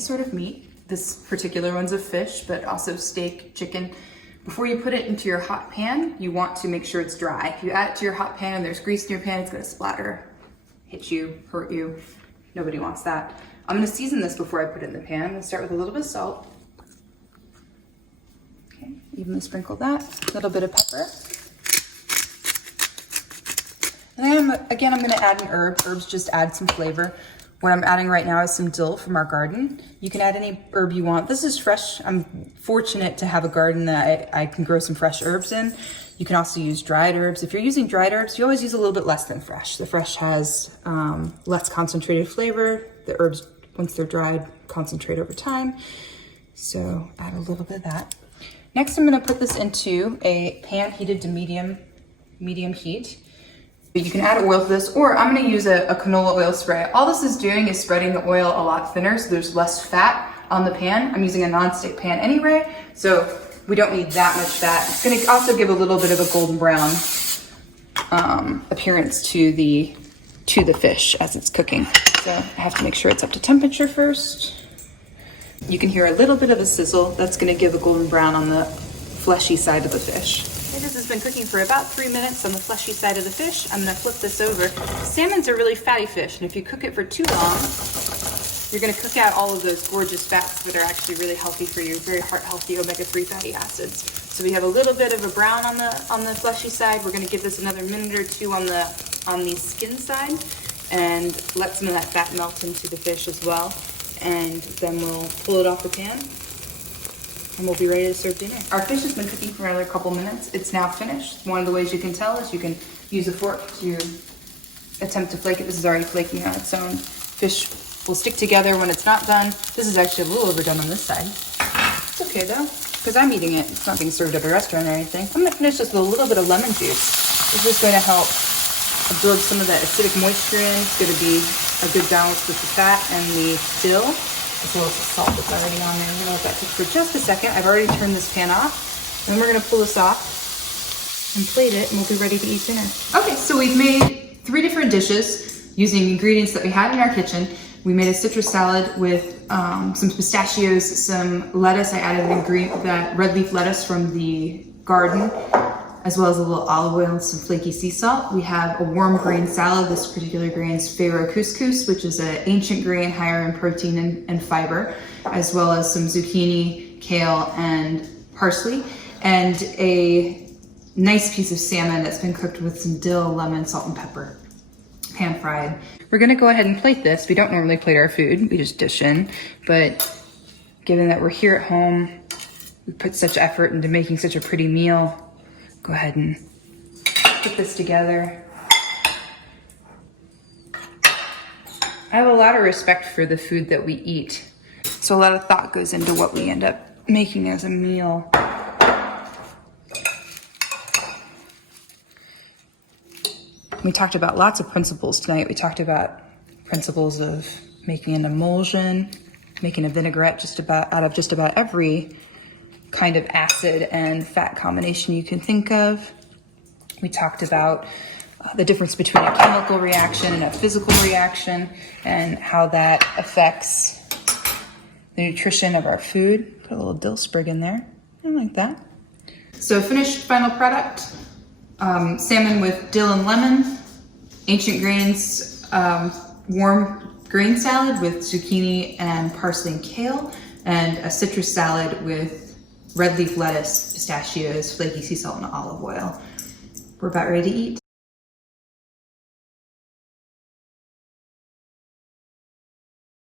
sort of meat. This particular one's a fish, but also steak, chicken. Before you put it into your hot pan, you want to make sure it's dry. If you add it to your hot pan and there's grease in your pan, it's gonna splatter, hit you, hurt you. Nobody wants that. I'm gonna season this before I put it in the pan. I'm gonna start with a little bit of salt. Okay, evenly sprinkle that. A little bit of pepper. And then again, I'm gonna add an herb. Herbs just add some flavor. What I'm adding right now is some dill from our garden. You can add any herb you want. This is fresh. I'm fortunate to have a garden that I can grow some fresh herbs in. You can also use dried herbs. If you're using dried herbs, you always use a little bit less than fresh. The fresh has less concentrated flavor. The herbs, once they're dried, concentrate over time. So add a little bit of that. Next, I'm gonna put this into a pan heated to medium heat. You can add oil to this, or I'm gonna use a canola oil spray. All this is doing is spreading the oil a lot thinner, so there's less fat on the pan. I'm using a non-stick pan anyway, so we don't need that much fat. It's gonna also give a little bit of a golden brown appearance to the fish as it's cooking. So I have to make sure it's up to temperature first. You can hear a little bit of a sizzle. That's gonna give a golden brown on the fleshy side of the fish. This has been cooking for about 3 minutes on the fleshy side of the fish. I'm gonna flip this over. Salmon's a really fatty fish, and if you cook it for too long, you're gonna cook out all of those gorgeous fats that are actually really healthy for you, very heart-healthy omega-3 fatty acids. So we have a little bit of a brown on the fleshy side. We're gonna give this another minute or two on the skin side, and let some of that fat melt into the fish as well. And then we'll pull it off the pan, and we'll be ready to serve dinner. Our fish has been cooking for another couple minutes. It's now finished. One of the ways you can tell is you can use a fork to attempt to flake it. This is already flaking on its own. Fish will stick together when it's not done. This is actually a little overdone on this side. It's okay though, because I'm eating it. It's not being served at a restaurant or anything. I'm gonna finish this with a little bit of lemon juice. This is going to help absorb some of that acidic moisture in. It's gonna be a good balance with the fat and the dill, as well as the salt that's already on there. I'm gonna let that cook for just a second. I've already turned this pan off. Then we're gonna pull this off and plate it, and we'll be ready to eat dinner. Okay, so we've made 3 different dishes using ingredients that we had in our kitchen. We made a citrus salad with some pistachios, some lettuce. I added that red leaf lettuce from the garden, as well as a little olive oil and some flaky sea salt. We have a warm grain salad. This particular grain is farro couscous, which is an ancient grain higher in protein and fiber, as well as some zucchini, kale, and parsley, and a nice piece of salmon that's been cooked with some dill, lemon, salt, and pepper, pan fried. We're gonna go ahead and plate this. We don't normally plate our food, we just dish in, but given that we're here at home, we put such effort into making such a pretty meal, go ahead and put this together. I have a lot of respect for the food that we eat. So a lot of thought goes into what we end up making as a meal. We talked about lots of principles tonight. We talked about principles of making an emulsion, making a vinaigrette out of just about every kind of acid and fat combination you can think of. We talked about the difference between a chemical reaction and a physical reaction, and how that affects the nutrition of our food. Put a little dill sprig in there. I like that. So finished final product, salmon with dill and lemon, ancient grains, warm grain salad with zucchini and parsley and kale, and a citrus salad with red leaf lettuce, pistachios, flaky sea salt, and olive oil. We're about ready to eat.